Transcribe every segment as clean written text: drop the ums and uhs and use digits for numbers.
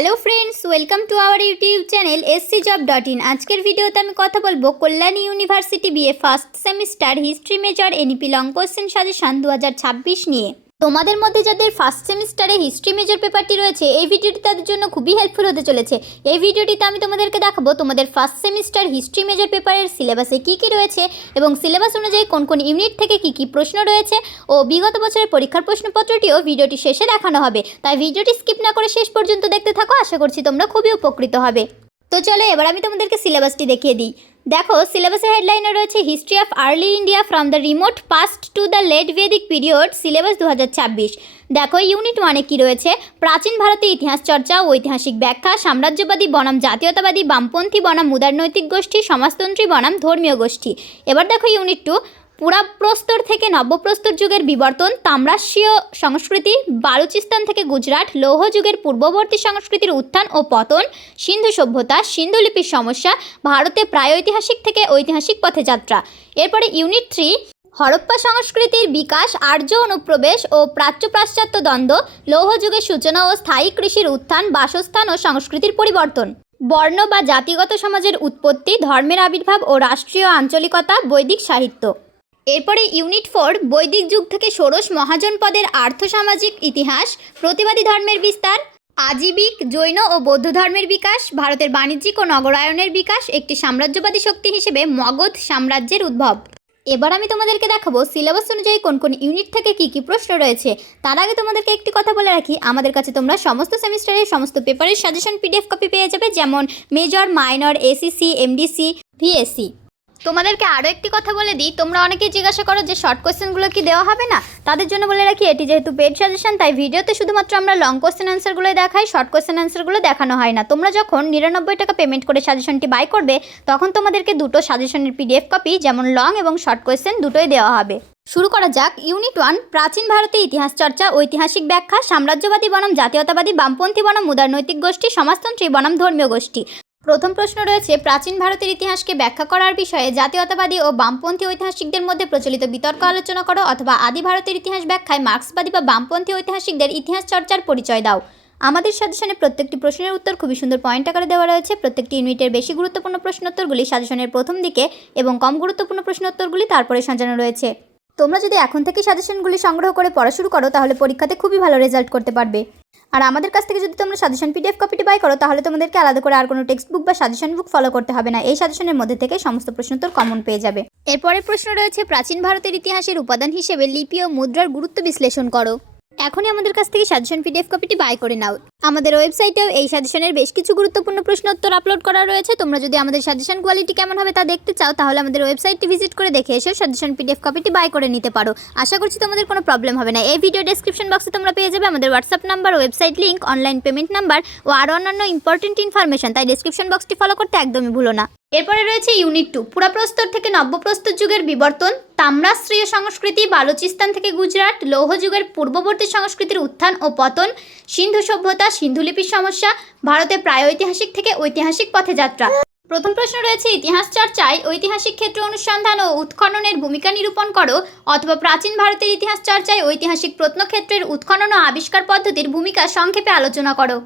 Hello friends, welcome to our YouTube channel scjob.in। আজকের ভিডিওতে আমি কথা বলবো Kalyani university BA first semester history major NEP long question suggestion 2026 নিয়ে। তোমাদের মধ্যে যাদের ফার্স্ট সেমিস্টারে হিস্ট্রি মেজর পেপারটি রয়েছে, এই ভিডিওটি তাদের জন্য খুবই হেল্পফুল হতে চলেছে। এই ভিডিওটিতে আমি তোমাদেরকে দেখাবো তোমাদের ফার্স্ট সেমিস্টার হিস্ট্রি মেজর পেপারের সিলেবাসে কী কী রয়েছে এবং সিলেবাস অনুযায়ী কোন কোন ইউনিট থেকে কী কী প্রশ্ন রয়েছে ও বিগত বছরের পরীক্ষার প্রশ্নপত্রটিও ভিডিওটি শেষে দেখানো হবে। তাই ভিডিওটি স্কিপ না করে শেষ পর্যন্ত দেখতে থাকো, আশা করছি তোমরা খুবই উপকৃত হবে। তো চলো এবার আমি তোমাদেরকে সিলেবাসটি দেখিয়ে দিই। দেখো, সিলেবাসের হেডলাইনে রয়েছে history of early India from the remote past to the late Vedic period, syllabus 2026। দেখো ইউনিট 1-এ কী রয়েছে, প্রাচীন ভারতের ইতিহাস চর্চা, ঐতিহাসিক ব্যাখ্যা, সাম্রাজ্যবাদী বনাম জাতীয়তাবাদী, বামপন্থী বনাম উদারনৈতিক গোষ্ঠী, সমাজতন্ত্রী বনাম ধর্মীয় গোষ্ঠী। এবার দেখো ইউনিট 2, পুরাপ্রস্তর থেকে নব্যপ্রস্তর যুগের বিবর্তন, তাম্রাস্যীয় সংস্কৃতি, বালুচিস্তান থেকে গুজরাট, লৌহ যুগের পূর্ববর্তী সংস্কৃতির উত্থান ও পতন, সিন্ধু সভ্যতা, সিন্ধুলিপির সমস্যা, ভারতে প্রাগৈতিহাসিক থেকে ঐতিহাসিক পথে যাত্রা। এরপরে ইউনিট 3, হরপ্পা সংস্কৃতির বিকাশ, আর্য অনুপ্রবেশ ও প্রাচ্য পাশ্চাত্য দ্বন্দ্ব, লৌহ যুগের সূচনা ও স্থায়ী কৃষির উত্থান, বাসস্থান ও সংস্কৃতির পরিবর্তন, বর্ণ বা জাতিগত সমাজের উৎপত্তি, ধর্মের আবির্ভাব ও রাষ্ট্রীয় আঞ্চলিকতা, বৈদিক সাহিত্য। এরপরে ইউনিট 4, বৈদিক যুগ থেকে ষোড়শ মহাজনপদের আর্থসামাজিক ইতিহাস, প্রতিবাদী ধর্মের বিস্তার, আজীবিক জৈন ও বৌদ্ধ ধর্মের বিকাশ, ভারতের বাণিজ্যিক ও নগরায়নের বিকাশ, একটি সাম্রাজ্যবাদী শক্তি হিসেবে মগধ সাম্রাজ্যের উদ্ভব। এবার আমি তোমাদেরকে দেখাবো সিলেবাস অনুযায়ী কোন কোন ইউনিট থেকে কী কী প্রশ্ন রয়েছে। তার আগে তোমাদেরকে একটি কথা বলে রাখি, আমাদের কাছে তোমরা সমস্ত সেমিস্টারের সমস্ত পেপারের সাজেশন পিডিএফ কপি পেয়ে যাবে, যেমন major, minor, ACC, MDC, VSC. তোমাদেরকে আরও একটি কথা বলে দিই, তোমরা অনেকেই জিজ্ঞাসা করো যে শর্ট কোশ্চেনগুলো কি দেওয়া হবে না। তাদের জন্য বলে রাখি, এটি যেহেতু পেড সাজেশন, তাই ভিডিওতে শুধুমাত্র আমরা লং কোশ্চেন অ্যান্সারগুলোই দেখাই, শর্ট কোশ্চেন অ্যান্সারগুলো দেখানো হয় না। তোমরা যখন 99 টাকা পেমেন্ট করে সাজেশনটি বাই করবে, তখন তোমাদেরকে দুটো সাজেশনের পিডিএফ কপি, যেমন লং এবং শর্ট কোশ্চেন দুটোই দেওয়া হবে। শুরু করা যাক। ইউনিট 1, প্রাচীন ভারতের ইতিহাস চর্চা, ঐতিহাসিক ব্যাখ্যা, সাম্রাজ্যবাদী বনাম জাতীয়তাবাদী, বামপন্থী বনাম উদারনৈতিক গোষ্ঠী, সমাজতন্ত্রী বনাম ধর্মীয় গোষ্ঠী। প্রথম প্রশ্ন রয়েছে, প্রাচীন ভারতের ইতিহাসকে ব্যাখ্যা করার বিষয়ে জাতীয়তাবাদী ও বামপন্থী ঐতিহাসিকদের মধ্যে প্রচলিত বিতর্ক আলোচনা করো, অথবা আদি ভারতের ইতিহাস ব্যাখ্যায় মার্ক্সবাদী বা বামপন্থী ঐতিহাসিকদের ইতিহাস চর্চার পরিচয় দাও। আমাদের সাজেশনে প্রত্যেকটি প্রশ্নের উত্তর খুবই সুন্দর পয়েন্ট আকারে দেওয়া রয়েছে। প্রত্যেকটি ইউনিটের বেশি গুরুত্বপূর্ণ প্রশ্নোত্তরগুলি সাজেশনের প্রথম দিকে এবং কম গুরুত্বপূর্ণ প্রশ্নোত্তরগুলি তারপরে সাজানো রয়েছে। তোমরা যদি এখন থেকে সাজেশনগুলি সংগ্রহ করে পড়া শুরু করো, তাহলে পরীক্ষাতে খুবই ভালো রেজাল্ট করতে পারবে। আর আমাদের কাছ থেকে যদি তোমরা সাজেশন পিডিএফ কপিটি বাই করো, তাহলে তোমাদেরকে আলাদা করে আর কোনো টেক্সট বুক বা সাজেশন বুক ফলো করতে হবে না। এই সাজেশনের মধ্যে থেকে সমস্ত প্রশ্নোত্তর কমন পেয়ে যাবে। এরপরের প্রশ্ন রয়েছে, প্রাচীন ভারতের ইতিহাসের উপাদান হিসেবে লিপি ও মুদ্রার গুরুত্ব বিশ্লেষণ করো। এখনই আমাদের কাছ থেকে সাজেশন পিডিএফ কপিটি বাই করে নাও। আমাদের ওয়েবসাইটেও এই সাজেশনের বেশ কিছু গুরুত্বপূর্ণ প্রশ্ন উত্তর আপলোড করা রয়েছে। তোমরা যদি আমাদের সাজেশন কোয়ালিটি কেমন হবে তা দেখতে চাও, তাহলে আমাদের ওয়েবসাইটটি ভিজিট করে দেখে এসেও সাজেশন পিডিএফ কপিটি বাই করে নিতে পারো। আশা করছি তোমাদের কোনো প্রবলেম হবে না। এই ভিডিও ডেসক্রিপশন বক্সে তোমরা পেয়ে যাবে আমাদের WhatsApp number, website link, online payment number ও আরও অন্যান্য ইম্পর্টেন্ট ইনফরমেশন, তাই ডেসক্রিপশন বক্সটি ফলো করতে একদমই ভুলো না। এরপরে রয়েছে ইউনিট 2, পুরাপ্রস্তর থেকে নব্যপ্রস্তর যুগের বিবর্তন, তাম্রাস্ত্রীয় সংস্কৃতি, বালুচিস্তান থেকে গুজরাট, লৌহ যুগের পূর্ববর্তী সংস্কৃতির উত্থান ও পতন, সিন্ধু সভ্যতা, সিন্ধুলিপির সমস্যা, ভারতে প্রাগৈতিহাসিক থেকে ঐতিহাসিক পথে যাত্রা। প্রথম প্রশ্ন রয়েছে, ইতিহাস চর্চায় ঐতিহাসিক ক্ষেত্র অনুসন্ধান ও উৎখননের ভূমিকা নিরূপণ করো, অথবা প্রাচীন ভারতের ইতিহাস চর্চায় ঐতিহাসিক প্রত্নক্ষেত্রের উৎখনন ও আবিষ্কার পদ্ধতির ভূমিকা সংক্ষেপে আলোচনা করো।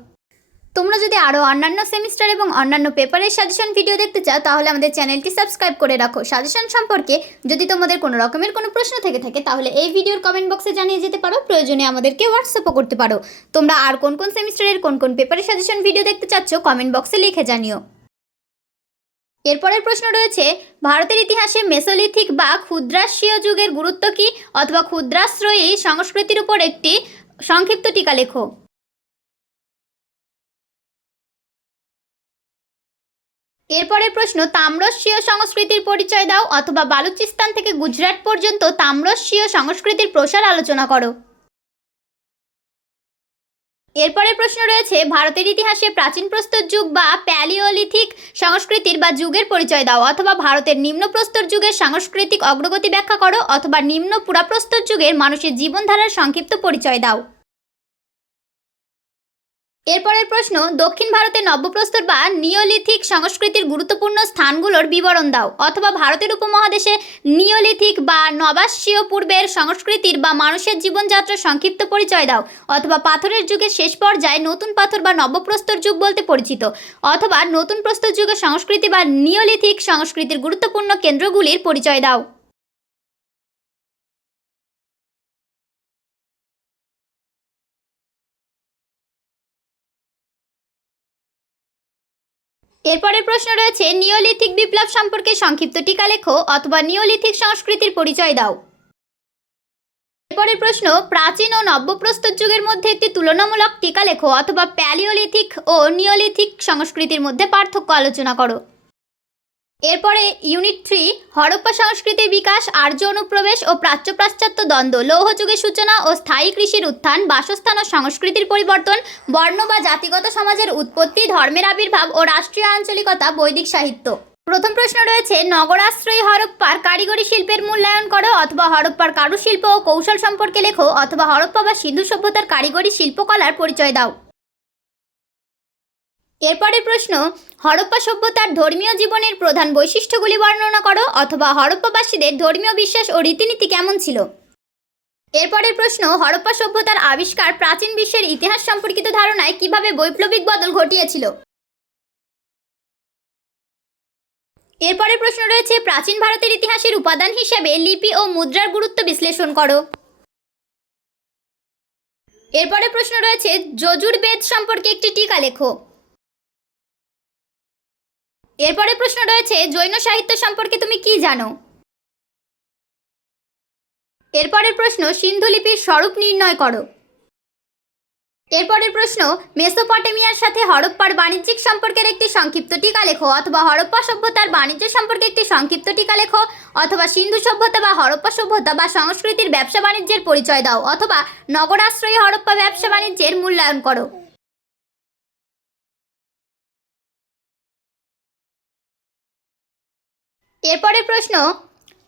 তোমরা যদি আরও অন্যান্য সেমিস্টার এবং অন্যান্য পেপারের সাজেশন ভিডিও দেখতে চাও, তাহলে আমাদের চ্যানেলটি সাবস্ক্রাইব করে রাখো। সাজেশন সম্পর্কে যদি তোমাদের কোনো রকমের কোনো প্রশ্ন থেকে থাকে, তাহলে এই ভিডিওর কমেন্ট বক্সে জানিয়ে যেতে পারো। প্রয়োজনে আমাদেরকে হোয়াটসঅ্যাপও করতে পারো। তোমরা আর কোন কোন সেমিস্টারের কোন কোন পেপারের সাজেশন ভিডিও দেখতে চাচ্ছ, কমেন্ট বক্সে লিখে জানিও। এরপরের প্রশ্ন রয়েছে, ভারতের ইতিহাসে মেসোলিথিক বা ক্ষুদ্রাস্যীয় যুগের গুরুত্ব কী, অথবা ক্ষুদ্রাশ্রয়ী সংস্কৃতির উপর একটি সংক্ষিপ্ত টিকা লেখো। এরপরের প্রশ্ন, তাম্রস্যীয় সংস্কৃতির পরিচয় দাও, অথবা বালুচিস্তান থেকে গুজরাট পর্যন্ত তাম্রস্যীয় সংস্কৃতির প্রসার আলোচনা করো। এরপরের প্রশ্ন রয়েছে, ভারতের ইতিহাসে প্রাচীন প্রস্তর যুগ বা প্যালিওলিথিক সংস্কৃতির বা যুগের পরিচয় দাও, অথবা ভারতের নিম্ন প্রস্তর যুগের সাংস্কৃতিক অগ্রগতি ব্যাখ্যা করো, অথবা নিম্ন পুরাপ্রস্তর যুগের মানুষের জীবনধারার সংক্ষিপ্ত পরিচয় দাও। এরপরের প্রশ্ন, দক্ষিণ ভারতের নব্যপ্রস্তর বা নিওলিথিক সংস্কৃতির গুরুত্বপূর্ণ স্থানগুলোর বিবরণ দাও। অথবা ভারতের উপমহাদেশে নিওলিথিক বা নবাস্মীয় পূর্বের সংস্কৃতির বা মানুষের জীবনযাত্রার সংক্ষিপ্ত পরিচয় দাও। অথবা পাথরের যুগের শেষ পর্যায়ে নতুন পাথর বা নব্যপ্রস্তর যুগ বলতে পরিচিত। অথবা নতুন প্রস্তর যুগের সংস্কৃতি বা নিওলিথিক সংস্কৃতির গুরুত্বপূর্ণ কেন্দ্রগুলির পরিচয় দাও। এরপরের প্রশ্ন রয়েছে, নিওলিথিক বিপ্লব সম্পর্কে সংক্ষিপ্ত টিকা লেখো। অথবা নিওলিথিক সংস্কৃতির পরিচয় দাও। এরপরের প্রশ্ন, প্রাচীন ও নব্যপ্রস্তর যুগের মধ্যে একটি তুলনামূলক টিকা লেখো। অথবা প্যালিওলিথিক ও নিওলিথিক সংস্কৃতির মধ্যে পার্থক্য আলোচনা করো। এরপরে ইউনিট 3, হরপ্পা সংস্কৃতির বিকাশ, আর্য অনুপ্রবেশ ও প্রাচ্য পাশ্চাত্য দ্বন্দ্ব, লৌহ যুগের সূচনা ও স্থায়ী কৃষির উত্থান, বাসস্থান ও সংস্কৃতির পরিবর্তন, বর্ণ বা জাতিগত সমাজের উৎপত্তি, ধর্মের আবির্ভাব ও রাষ্ট্রীয় আঞ্চলিকতা, বৈদিক সাহিত্য। প্রথম প্রশ্ন রয়েছে, নগরাশ্রয়ী হরপ্পার কারিগরি শিল্পের মূল্যায়ন করো। অথবা হরপ্পার কারুশিল্প ও কৌশল সম্পর্কে লেখো। অথবা হরপ্পা বা সিন্ধু সভ্যতার কারিগরি শিল্পকলার পরিচয় দাও। এরপরের প্রশ্ন, হরপ্পা সভ্যতার ধর্মীয় জীবনের প্রধান বৈশিষ্ট্যগুলি বর্ণনা করো। অথবা হরপ্পাবাসীদের ধর্মীয় বিশ্বাস ও রীতিনীতি কেমন ছিল। এরপরের প্রশ্ন, হরপ্পা সভ্যতার আবিষ্কার প্রাচীন বিশ্বের ইতিহাস সম্পর্কিত ধারণায় কিভাবে বৈপ্লবিক বদল ঘটিয়েছিল। এরপরের প্রশ্ন রয়েছে, প্রাচীন ভারতের ইতিহাসের উপাদান হিসেবে লিপি ও মুদ্রার গুরুত্ব বিশ্লেষণ করো। এরপরের প্রশ্ন রয়েছে, যজুর্বেদ সম্পর্কে একটি টিকা লেখো। এরপরের প্রশ্ন রয়েছে, জৈন সাহিত্য সম্পর্কে তুমি কি জানো। এরপরের প্রশ্ন, সিন্ধু লিপির স্বরূপ নির্ণয় করো। এরপরের প্রশ্ন, মেসোপটেমিয়ার সাথে হরপ্পার বাণিজ্যিক সম্পর্কের একটি সংক্ষিপ্ত টিকা লেখো। অথবা হরপ্পা সভ্যতার বাণিজ্য সম্পর্কে একটি সংক্ষিপ্ত টিকা লেখো। অথবা সিন্ধু সভ্যতা বা হরপ্পা সভ্যতা বা সংস্কৃতির ব্যবসা বাণিজ্যের পরিচয় দাও। অথবা নগরাশ্রয়ী হরপ্পা ব্যবসা বাণিজ্যের মূল্যায়ন করো। এরপরের প্রশ্ন,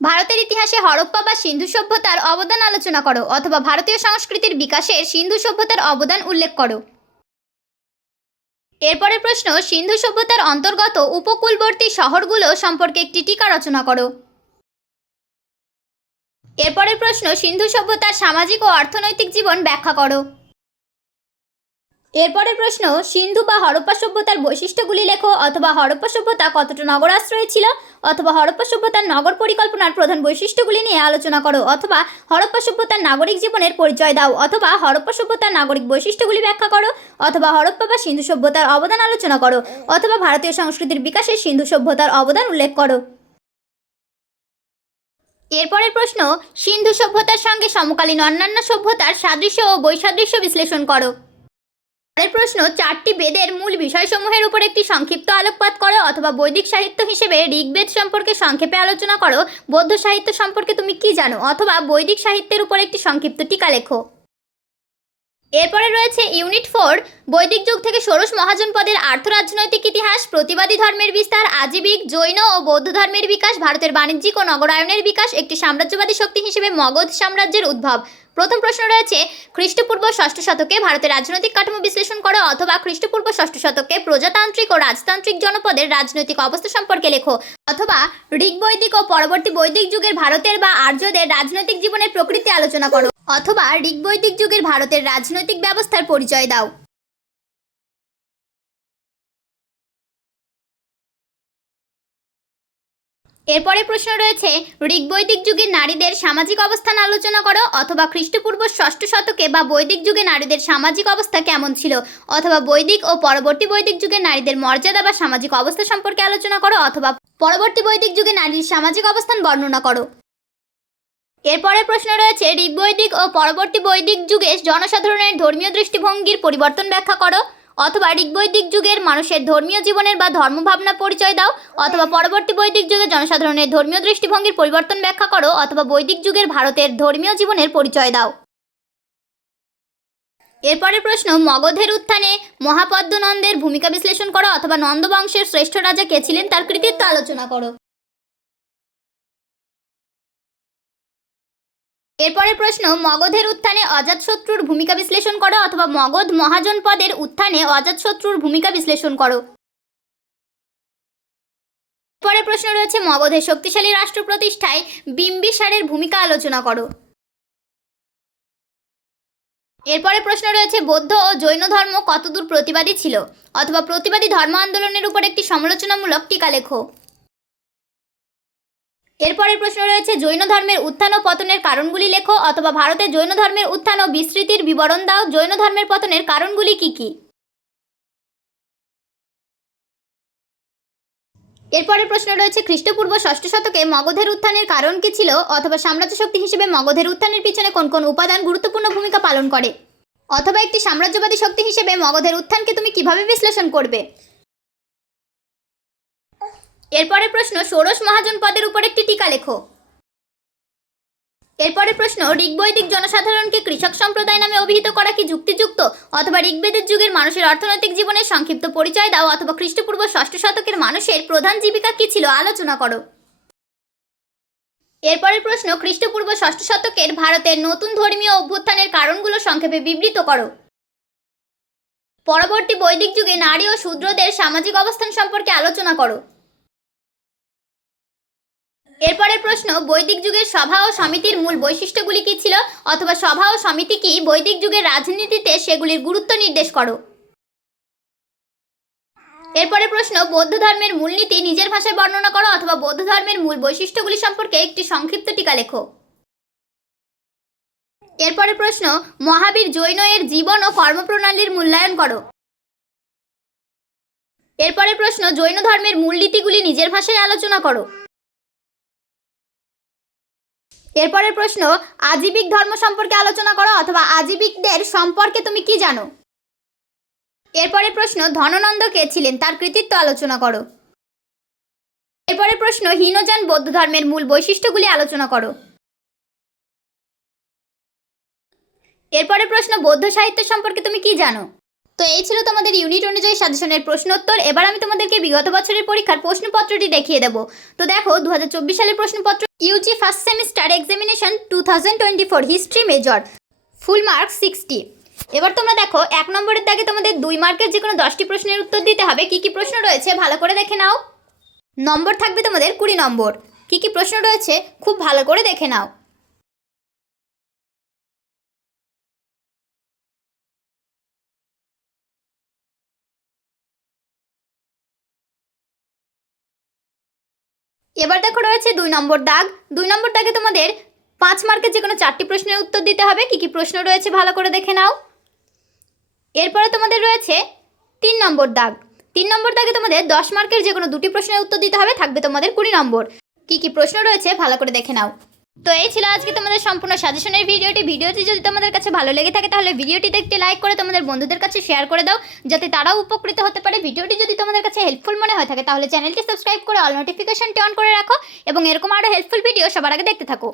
ভারতের ইতিহাসে হরপ্পা বা সিন্ধু সভ্যতার অবদান আলোচনা করো। অথবা ভারতীয় সংস্কৃতির বিকাশে সিন্ধু সভ্যতার অবদান উল্লেখ করো। এরপরের প্রশ্ন, সিন্ধু সভ্যতার অন্তর্গত উপকূলবর্তী শহরগুলো সম্পর্কে একটি টিকা রচনা করো। এরপরের প্রশ্ন, সিন্ধু সভ্যতার সামাজিক ও অর্থনৈতিক জীবন ব্যাখ্যা করো। এরপরের প্রশ্ন, সিন্ধু বা হরপ্পা সভ্যতার বৈশিষ্ট্যগুলি লেখো। অথবা হরপ্পা সভ্যতা কতটা নগরাশ্রয়ী ছিল। অথবা হরপ্পা সভ্যতার নগর পরিকল্পনার প্রধান বৈশিষ্ট্যগুলি নিয়ে আলোচনা করো। অথবা হরপ্পা সভ্যতার নাগরিক জীবনের পরিচয় দাও। অথবা হরপ্পা সভ্যতার নাগরিক বৈশিষ্ট্যগুলি ব্যাখ্যা করো। অথবা হরপ্পা বা সিন্ধু সভ্যতার অবদান আলোচনা করো। অথবা ভারতীয় সংস্কৃতির বিকাশে সিন্ধু সভ্যতার অবদান উল্লেখ করো। এরপরের প্রশ্ন, সিন্ধু সভ্যতার সঙ্গে সমকালীন অন্যান্য সভ্যতার সাদৃশ্য ও বৈসাদৃশ্য বিশ্লেষণ করো। পরের প্রশ্ন, 4টি বেদের মূল বিষয়সমূহের উপর একটি সংক্ষিপ্ত আলোকপাত করো। অথবা বৈদিক সাহিত্য হিসেবে ঋগ্বেদ সম্পর্কে সংক্ষেপে আলোচনা করো। বৌদ্ধ সাহিত্য সম্পর্কে তুমি কি জানো। অথবা বৈদিক সাহিত্যের উপর একটি সংক্ষিপ্ত টিকা লেখো। এরপরে রয়েছে ইউনিট 4, বৈদিক যুগ থেকে ষোড়শ মহাজনপদের আর্থ-রাজনৈতিক ইতিহাস, প্রতিবাদী ধর্মের বিস্তার, আজীবিক, জৈন ও বৌদ্ধ ধর্মের বিকাশ, ভারতের বাণিজ্যিক ও নগরায়নের বিকাশ, একটি সাম্রাজ্যবাদী শক্তি হিসেবে মগধ সাম্রাজ্যের উদ্ভব। প্রথম প্রশ্ন রয়েছে, খ্রিস্টপূর্ব ষষ্ঠ শতকে ভারতের রাজনৈতিক কাঠামো বিশ্লেষণ করো। অথবা খ্রিস্টপূর্ব ষষ্ঠ শতকে প্রজাতান্ত্রিক ও রাজতান্ত্রিক জনপদের রাজনৈতিক অবস্থা সম্পর্কে লেখো। অথবা ঋগ্বৈদিক ও পরবর্তী বৈদিক যুগের ভারতের বা আর্যদের রাজনৈতিক জীবনের প্রকৃতি আলোচনা করো। অথবা ঋগ্বৈদিক যুগের ভারতের রাজনৈতিক ব্যবস্থার পরিচয় দাও। এরপরে প্রশ্ন রয়েছে, ঋগ্বৈদিক যুগে নারীদের সামাজিক অবস্থান আলোচনা করো। অথবা খ্রিস্টপূর্ব ষষ্ঠ শতকে বা বৈদিক যুগে নারীদের সামাজিক অবস্থা কেমন ছিল। অথবা বৈদিক ও পরবর্তী বৈদিক যুগে নারীদের মর্যাদা বা সামাজিক অবস্থা সম্পর্কে আলোচনা করো। অথবা পরবর্তী বৈদিক যুগে নারীর সামাজিক অবস্থান বর্ণনা করো। এরপরে প্রশ্ন রয়েছে, ঋগ্বৈদিক ও পরবর্তী বৈদিক যুগে জনসাধারণের ধর্মীয় দৃষ্টিভঙ্গির পরিবর্তন ব্যাখ্যা করো। অথবা ঋগ্বৈদিক যুগের মানুষের ধর্মীয় জীবনের বা ধর্মভাবনা পরিচয় দাও। অথবা পরবর্তী বৈদিক যুগে জনসাধারণের ধর্মীয় দৃষ্টিভঙ্গির পরিবর্তন ব্যাখ্যা করো। অথবা বৈদিক যুগের ভারতের ধর্মীয় জীবনের পরিচয় দাও। এরপরের প্রশ্ন, মগধের উত্থানে মহাপদ্মনন্দের ভূমিকা বিশ্লেষণ করো। অথবা নন্দ বংশের শ্রেষ্ঠ রাজা কে ছিলেন তার কৃতিত্ব আলোচনা করো। এরপরের প্রশ্ন, মগধের উত্থানে অজাতশত্রুর ভূমিকা বিশ্লেষণ করো অথবা মগধ মহাজনপদের উত্থানে অজাতশত্রুর ভূমিকা বিশ্লেষণ করো। পরের প্রশ্ন রয়েছে, মগধের শক্তিশালী রাষ্ট্র প্রতিষ্ঠায় বিম্বিসারের ভূমিকা আলোচনা করো। এরপরে প্রশ্ন রয়েছে, বৌদ্ধ ও জৈন ধর্ম কতদূর প্রতিবাদী ছিল অথবা প্রতিবাদী ধর্ম আন্দোলনের উপর একটি সমালোচনামূলক টিকা লেখো। এরপরের প্রশ্ন রয়েছে, জৈন ধর্মের উত্থান ও পতনের কারণগুলি লেখো অথবা ভারতে জৈন ধর্মের উত্থান ও বিস্তৃতির বিবরণ দাও। জৈন ধর্মের পতনের কারণগুলি কি কি? এরপরের প্রশ্ন রয়েছে, খ্রিস্টপূর্ব ষষ্ঠ শতকে মগধের উত্থানের কারণ কি ছিল অথবা সাম্রাজ্য শক্তি হিসেবে মগধের উত্থানের পিছনে কোন কোন উপাদান গুরুত্বপূর্ণ ভূমিকা পালন করে অথবা একটি সাম্রাজ্যবাদী শক্তি হিসেবে মগধের উত্থানকে তুমি কিভাবে বিশ্লেষণ করবে। এরপরের প্রশ্ন, ষোড়শ মহাজন পদের উপর একটি টিকা লেখো। এরপরের প্রশ্ন, ঋগ্বৈদিক জনসাধারণকে কৃষক সম্প্রদায় নামে অভিহিত করা কি যুক্তিযুক্ত অথবা ঋগ্বেদের যুগের মানুষের অর্থনৈতিক জীবনের সংক্ষিপ্ত পরিচয় দাও অথবা খ্রিস্টপূর্ব ষষ্ঠ শতকের মানুষের প্রধান জীবিকা কি ছিল আলোচনা করো। এরপরের প্রশ্ন, খ্রিস্টপূর্ব ষষ্ঠ শতকের ভারতের নতুন ধর্মীয় অভ্যুত্থানের কারণগুলো সংক্ষেপে বিবৃত করো। পরবর্তী বৈদিক যুগে নারী ও শূদ্রদের সামাজিক অবস্থান সম্পর্কে আলোচনা করো। এরপরের প্রশ্ন, বৈদিক যুগের সভা ও সমিতির মূল বৈশিষ্ট্যগুলি কী ছিল অথবা সভা ও সমিতি কি বৈদিক যুগের রাজনীতিতে সেগুলির গুরুত্ব নির্দেশ করো। এরপরের প্রশ্ন, বৌদ্ধ ধর্মের মূলনীতি নিজের ভাষায় বর্ণনা করো অথবা বৌদ্ধ ধর্মের মূল বৈশিষ্ট্যগুলি সম্পর্কে একটি সংক্ষিপ্ত টিকা লেখো। এরপরের প্রশ্ন, মহাবীর জৈন এর জীবন ও কর্মপ্রণালীর মূল্যায়ন করো। এরপরের প্রশ্ন, জৈন ধর্মের মূলনীতিগুলি নিজের ভাষায় আলোচনা করো। এরপরের প্রশ্ন, আজীবিক ধর্ম সম্পর্কে আলোচনা করো অথবা আজীবিকদের সম্পর্কে তুমি কি জানো। এরপরের প্রশ্ন, ধননন্দ কে ছিলেন তার কৃতিত্ব আলোচনা করো। এরপরের প্রশ্ন, হীনযান বৌদ্ধ ধর্মের মূল বৈশিষ্ট্যগুলি আলোচনা করো। এরপরের প্রশ্ন, বৌদ্ধ সাহিত্য সম্পর্কে তুমি কি জানো। তো এই ছিল তোমাদের ইউনিট অনুযায়ী সাজেশনের প্রশ্নোত্তর। এবার আমি তোমাদেরকে বিগত বছরের পরীক্ষার প্রশ্নপত্রটি দেখিয়ে দেবো। তো দেখো, 2024 সালের প্রশ্নপত্র, Yuji first semester examination 2024 history major, full mark 60। এবার তোমরা দেখো, 1 নম্বরের দাগে তোমাদের 2 মার্কের যে কোনো 10টি প্রশ্নের উত্তর দিতে হবে। কি কি প্রশ্ন রয়েছে ভালো করে দেখে নাও। নম্বর থাকবে তোমাদের 20 নম্বর। কি কি প্রশ্ন রয়েছে খুব ভালো করে দেখে নাও। এবার দেখো, রয়েছে 2 নম্বর দাগ। 2 নম্বর দাগে তোমাদের 5 মার্কের যে কোনো 4টি প্রশ্নের উত্তর দিতে হবে। কি কি প্রশ্ন রয়েছে ভালো করে দেখে নাও। এরপরে তোমাদের রয়েছে 3 নম্বর দাগ। 3 নম্বর দাগে তোমাদের 10 মার্কের যে কোনো 2টি প্রশ্নের উত্তর দিতে হবে, থাকবে তোমাদের 20 নম্বর। কি কি প্রশ্ন রয়েছে ভালো করে দেখে নাও। তো এই ছিল আজকে তোমাদের সম্পূর্ণ সাজেশনের ভিডিওটি যদি তোমাদের কাছে ভালো লেগে থাকে তাহলে ভিডিওটিতে একটি লাইক করে তোমাদের বন্ধুদের কাছে শেয়ার করে দাও, যাতে তারাও উপকৃত হতে পারে। ভিডিওটি যদি তোমাদের কাছে হেল্পফুল মনে হয়ে থাকে তাহলে চ্যানেলটি সাবস্ক্রাইব করে অল নোটিফিকেশনটি অন করে রাখো এবং এরকম আরও হেল্পফুল ভিডিও সবার আগে দেখতে থাকো।